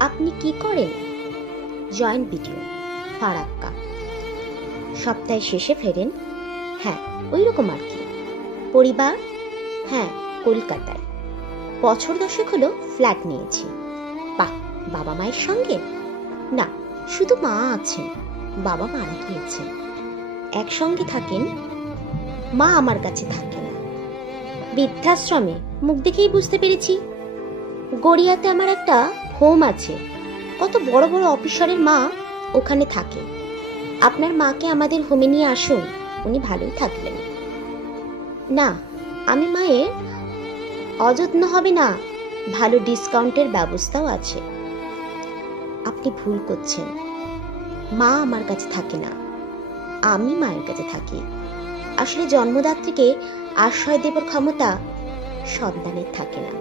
আপনি কি করেন? Joint video, Farakka. সপ্তাহে শেষে ফেরেন? হ্যাঁ, ওই রকম আর কি। পরিবার? হ্যাঁ, কলকাতায়। বছর 10 হলো ফ্ল্যাট নিয়েছি। বাহ, বাবা মায়ের সঙ্গে? না, শুধু মা আছেন, বাবা মারা গিয়েছেন। একসঙ্গে থাকেন? মা আমার কাছে থাকে না, বৃদ্ধাশ্রমে। মুখ দেখেই বুঝতে পেরেছি। গড়িয়াতে আমার একটা হোম আছে, কত বড় বড় অফিসারের মা ওখানে থাকে। আপনার মাকে আমাদের হোমে নিয়ে আসুন, উনি ভালোই থাকবেন। না, আমি মায়ের অযত্ন হবে না, ভালো ডিসকাউন্টের ব্যবস্থাও আছে। আপনি ভুল করছেন, মা আমার কাছে থাকে না, আমি মায়ের কাছে থাকি। আসলে জন্মদাত্রীকে আশ্রয় দেবার ক্ষমতা সন্তানের থাকে না।